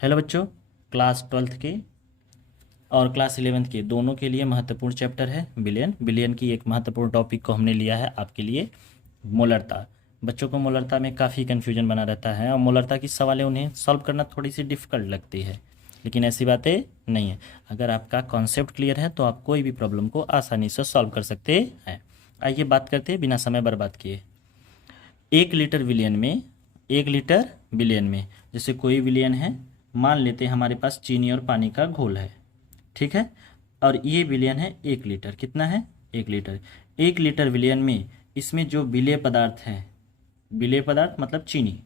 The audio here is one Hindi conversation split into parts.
हेलो बच्चों, क्लास 12th के और क्लास 11th के दोनों के लिए महत्वपूर्ण चैप्टर है बिलियन। बिलियन की एक महत्वपूर्ण टॉपिक को हमने लिया है आपके लिए, मोलरता। बच्चों को मोलरता में काफ़ी कन्फ्यूजन बना रहता है और मोलरता की सवालें उन्हें सॉल्व करना थोड़ी सी डिफ़िकल्ट लगती है, लेकिन ऐसी बातें नहीं है। अगर आपका कॉन्सेप्ट क्लियर है तो आप कोई भी प्रॉब्लम को आसानी से सॉल्व कर सकते हैं। आइए बात करते हैं बिना समय बर्बाद किए। 1 लीटर विलियन में, 1 लीटर विलियन में, जैसे कोई विलियन है, मान लेते हैं हमारे पास चीनी और पानी का घोल है, ठीक है। और ये विलियन है 1 लीटर। कितना है? 1 लीटर। 1 लीटर विलियन में इसमें जो विलेय पदार्थ है, विलेय पदार्थ मतलब चीनी,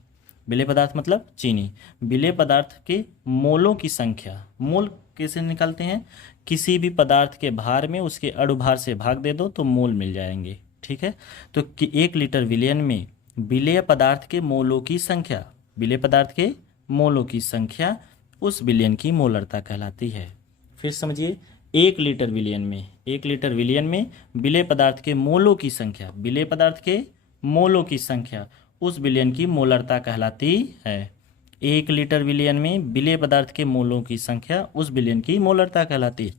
विलेय पदार्थ मतलब चीनी, विलेय पदार्थ के मोलों की संख्या। मोल कैसे निकालते हैं? किसी भी पदार्थ के भार में उसके अणुभार से भाग दे दो तो मोल मिल जाएंगे, ठीक है। तो 1 लीटर विलियन में विलेय पदार्थ के मोलों की संख्या, विलेय पदार्थ के मोलों की संख्या उस विलियन की मोलरता कहलाती है। फिर समझिए, 1 लीटर विलियन में, 1 लीटर विलियन में विलेय पदार्थ के मोलों की संख्या, विलेय पदार्थ के मोलों की संख्या उस विलियन की मोलरता कहलाती है। 1 लीटर विलियन में विलेय पदार्थ के मोलों की संख्या उस विलियन की मोलरता कहलाती है।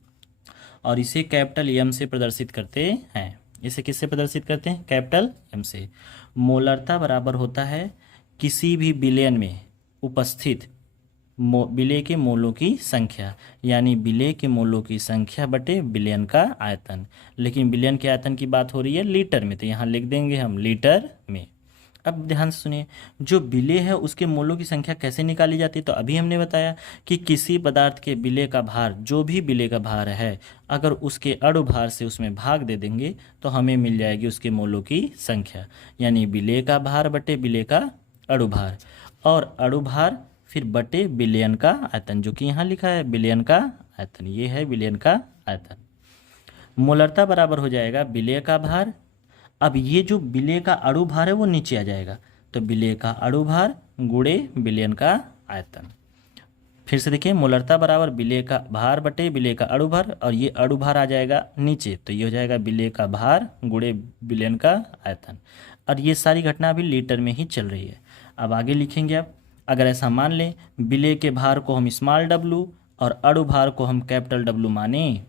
और इसे कैपिटल एम से प्रदर्शित करते हैं। इसे किससे प्रदर्शित करते हैं? कैपिटल एम से। मोलरता बराबर होता है किसी भी विलयन में उपस्थित विलेय के मोलों की संख्या, यानी विलेय के मोलों की संख्या बटे विलयन का आयतन। लेकिन विलयन के आयतन की बात हो रही है लीटर में, तो यहाँ लिख देंगे हम लीटर में। अब ध्यान से सुनिए, जो विलेय है उसके मोलों की संख्या कैसे निकाली जाती है? तो अभी हमने बताया कि किसी पदार्थ के विलेय का भार, जो भी विलेय का भार है, अगर उसके अणुभार से उसमें भाग दे देंगे तो हमें मिल जाएगी उसके मोलों की संख्या, यानी विलेय का भार बटे विलेय का अणुभार, और अणुभार फिर बटे विलयन का आयतन, जो कि यहाँ लिखा है विलयन का आयतन। ये है विलयन का आयतन। मोलरता बराबर हो जाएगा विलेय का भार। अब ये जो विलेय का अणुभार है वो नीचे आ जाएगा, तो विलेय का अणुभार गुणे विलयन का आयतन। फिर से देखिए, मोलरता बराबर विलेय का भार बटे विलेय का अणुभार, और ये अणुभार आ जाएगा नीचे, तो ये हो जाएगा विलेय का भार गुणे विलयन का आयतन। और ये सारी घटना अभी लीटर में ही चल रही है। अब आगे लिखेंगे आप, अगर ऐसा मान लें विलेय के भार को हम स्मॉल डब्लू और अणुभार को हम कैपिटल डब्लू माने,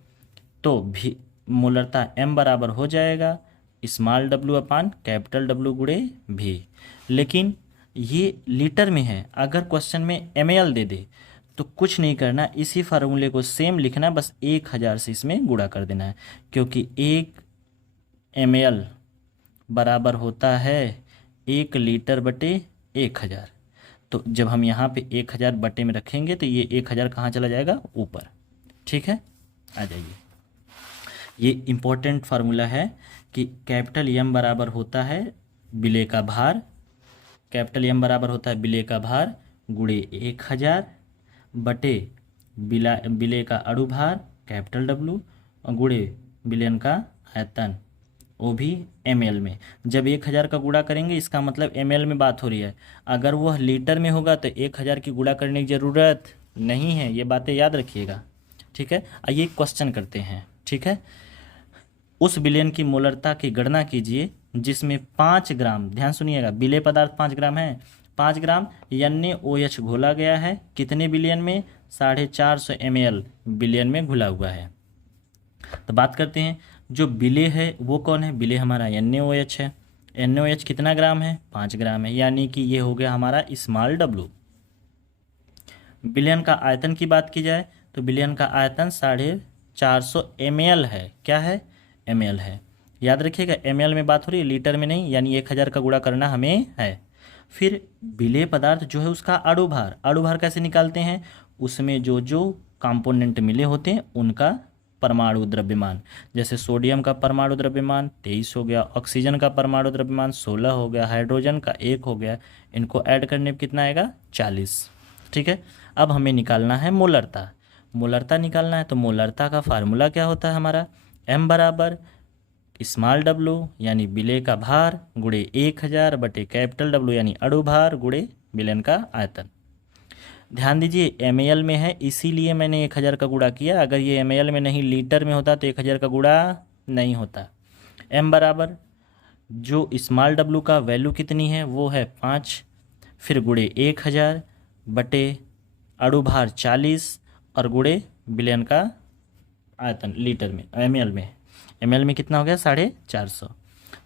तो भी मोलरता m बराबर हो जाएगा स्मॉल डब्लू अपान कैपिटल डब्लू गुणे भी। लेकिन ये लीटर में है, अगर क्वेश्चन में ml दे दे तो कुछ नहीं करना, इसी फार्मूले को सेम लिखना, बस 1000 से इसमें गुणा कर देना है, क्योंकि 1 ml बराबर होता है 1 लीटर बटे 1000। तो जब हम यहाँ पे 1000 बटे में रखेंगे तो ये 1000 कहाँ चला जाएगा? ऊपर, ठीक है। आ जाइए, ये इम्पोर्टेंट फार्मूला है कि कैपिटल एम बराबर होता है विलेय का भार, कैपिटल एम बराबर होता है विलेय का भार गुणे 1000 बटे विलेय का अणुभार कैपिटल डब्लू और गुणे विलयन का आयतन, वो भी ml में। जब 1000 का गुणा करेंगे इसका मतलब ml में बात हो रही है। अगर वह लीटर में होगा तो 1000 की गुणा करने की ज़रूरत नहीं है, ये बातें याद रखिएगा, ठीक है। आइए क्वेश्चन करते हैं, ठीक है। उस विलयन की मोलरता की गणना कीजिए जिसमें 5 ग्राम, ध्यान सुनिएगा, विलेय पदार्थ 5 ग्राम है, 5 ग्राम NaOH घोला गया है। कितने विलयन में? 450 ml विलयन में घुला हुआ है। तो बात करते हैं, जो विलेय है वो कौन है? विलेय हमारा NaOH है। NaOH कितना ग्राम है? 5 ग्राम है, यानी कि ये हो गया हमारा स्मॉल डब्लू। विलयन का आयतन की बात की जाए तो विलयन का आयतन 450 ml है। क्या है? ml है। याद रखिएगा, ml में बात हो रही है, लीटर में नहीं, यानी 1000 का गुणा करना हमें है। फिर विलेय पदार्थ जो है उसका अणुभार, अणुभार कैसे निकालते हैं? उसमें जो जो कंपोनेंट मिले होते हैं उनका परमाणु द्रव्यमान, जैसे सोडियम का परमाणु द्रव्यमान 23 हो गया, ऑक्सीजन का परमाणु द्रव्यमान 16 हो गया, हाइड्रोजन का 1 हो गया, इनको ऐड करने पर कितना आएगा? 40, ठीक है। अब हमें निकालना है मोलरता। मोलरता निकालना है तो मोलरता का फार्मूला क्या होता है हमारा? m बराबर स्मॉल डब्लू यानी विलेय का भार गुणे 1000 बटे कैपिटल डब्लू यानी अणुभार गुणे विलयन का आयतन। ध्यान दीजिए, ml में है इसीलिए मैंने 1000 का गुणा किया, अगर ये ml में नहीं लीटर में होता तो 1000 का गुणा नहीं होता। m बराबर जो स्मॉल डब्लू का वैल्यू कितनी है वो है 5, फिर गुणे 1000 बटे अणुभार 40 और गुणे विलयन का आयतन लीटर में, ml में कितना हो गया 450।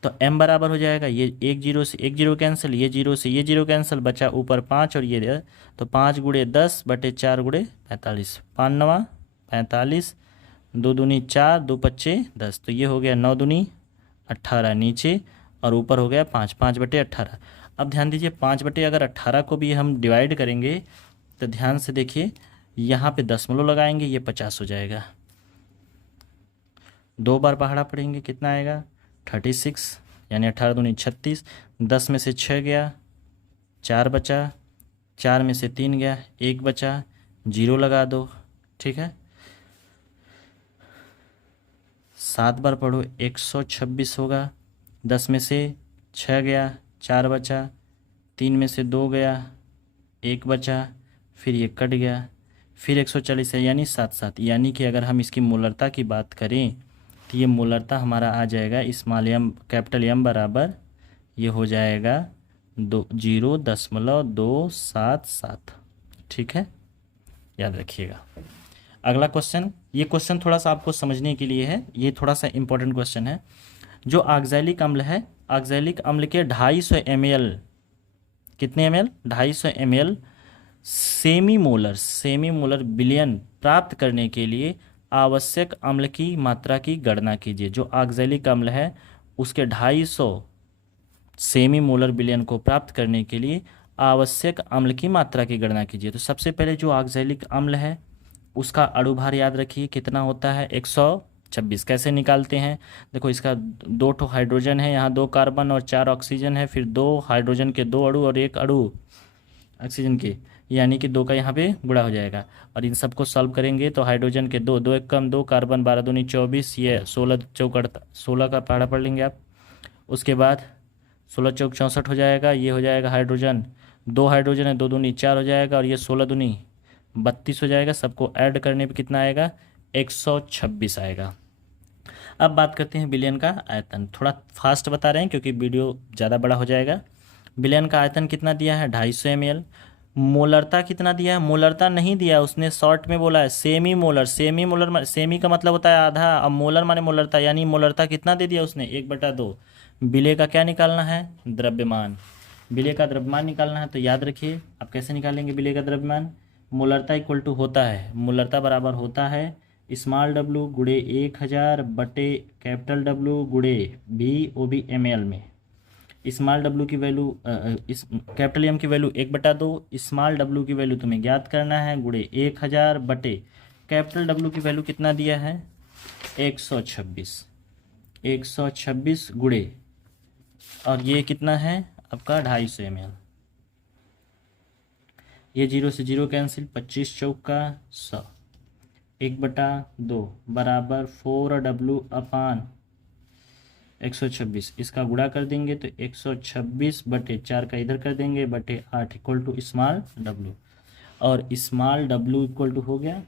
तो m बराबर हो जाएगा, ये एक जीरो से एक जीरो कैंसिल, ये जीरो से ये जीरो कैंसिल, बचा ऊपर 5 और ये, तो 5 गुणे 10 बटे 4 गुणे 45, 5 नवा 45, 2 दूनी 4, 2 पच्चे 10, तो ये हो गया 9 दूनी 18 नीचे और ऊपर हो गया 5, 5 बटे 18। अब ध्यान दीजिए 5 बटे अगर 18 को भी हम डिवाइड करेंगे तो ध्यान से देखिए, यहाँ पे दशमलव लगाएंगे, ये 50 हो जाएगा, 2 बार पहाड़ा पड़ेंगे, कितना आएगा 36, यानी 18 दूनी 36, 10 में से 6 गया, 4 बचा, 4 में से 3 गया, 1 बचा, 0 लगा दो, ठीक है। 7 बार पढ़ो 126 होगा, 10 में से 6 गया, 4 बचा, 3 में से 2 गया, 1 बचा, फिर ये कट गया, फिर 140 है, यानी 7 7, यानी कि अगर हम इसकी मोलरता की बात करें तो ये मोलरता हमारा आ जाएगा स्मॉल m कैपिटल M बराबर, ये हो जाएगा 0.277, ठीक है, याद रखिएगा। अगला क्वेश्चन, ये क्वेश्चन थोड़ा सा आपको समझने के लिए है, ये थोड़ा सा इंपॉर्टेंट क्वेश्चन है। जो ऑक्सैलिक अम्ल है, ऑक्सैलिक अम्ल के 250 ml, कितने ml 250 ml सेमी मोलर विलयन प्राप्त करने के लिए आवश्यक अम्ल की मात्रा की गणना कीजिए। जो ऑक्सैलिक अम्ल है उसके 250 सेमी मोलर विलयन को प्राप्त करने के लिए आवश्यक अम्ल की मात्रा की गणना कीजिए। तो सबसे पहले जो ऑक्सैलिक अम्ल है उसका अणुभार याद रखिए कितना होता है 126। कैसे निकालते हैं, देखो इसका 2 ठो हाइड्रोजन है, यहाँ 2 कार्बन और 4 ऑक्सीजन है, फिर 2 हाइड्रोजन के 2 अणु और 1 अणु ऑक्सीजन के, यानी कि 2 का यहाँ पे गुणा हो जाएगा। और इन सबको सॉल्व करेंगे तो हाइड्रोजन के 2, 2 एक कम 2, कार्बन 12 दूनी 24, ये 16 चौक 16 का पहाड़ा पढ़ लेंगे आप। उसके बाद 16 चौक 64 हो जाएगा, ये हो जाएगा हाइड्रोजन, 2 हाइड्रोजन है, 2 दूनी 4 हो जाएगा, और ये 16 दूनी 32 हो जाएगा। सबको ऐड करने पे कितना आएगा 126 आएगा। अब बात करते हैं विलयन का आयतन, थोड़ा फास्ट बता रहे हैं क्योंकि वीडियो ज़्यादा बड़ा हो जाएगा। विलयन का आयतन कितना दिया है 250 ml। मोलरता कितना दिया है, मोलरता नहीं दिया, उसने शॉर्ट में बोला है सेमी मोलर। सेमी का मतलब होता है आधा, अब मोलर माने मोलरता, यानी मोलरता कितना दे दिया उसने 1/2। विलय का क्या निकालना है द्रव्यमान, विलय का द्रव्यमान निकालना है। तो याद रखिए आप कैसे निकालेंगे विलय का द्रव्यमान, मोलरता इक्वल टू होता है, मोलरता बराबर होता है स्मॉल w गुणे 1000 बटे कैपिटल W गुणे VOB ml में। स्मॉल w की वैल्यू कैपिटल M की वैल्यू 1/2, स्मॉल w की वैल्यू तुम्हें ज्ञात करना है, गुणे 1000 बटे कैपिटल W की वैल्यू कितना दिया है 126 गुणे, और ये कितना है आपका 250 ml। ये 0 से 0 कैंसिल, 25 चौक का 100, 1/2 बराबर 4W अपान 126, इसका गुणा कर देंगे तो 126 बटे 4 का इधर कर देंगे बटे 8 इक्वल टू स्मॉल w, और स्मॉल w इक्वल टू हो गया,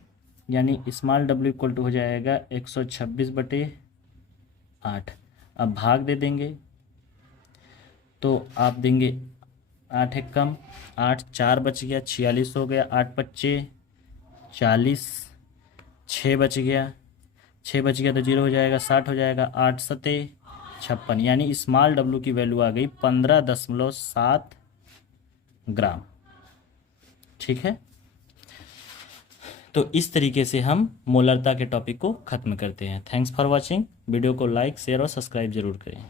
यानी स्मॉल w इक्वल टू हो जाएगा 126 बटे 8। अब भाग दे देंगे तो आप देंगे 8 एक कम 8, 4 बच गया 46 हो गया, 8 पच्चे 40, 6 बच गया, 6 बच गया तो 0 हो जाएगा, 60 हो जाएगा, 8 सते 56, यानी स्मॉल w की वैल्यू आ गई 15.7 ग्राम, ठीक है। तो इस तरीके से हम मोलरता के टॉपिक को ख़त्म करते हैं। थैंक्स फॉर वॉचिंग, वीडियो को लाइक शेयर और सब्सक्राइब जरूर करें।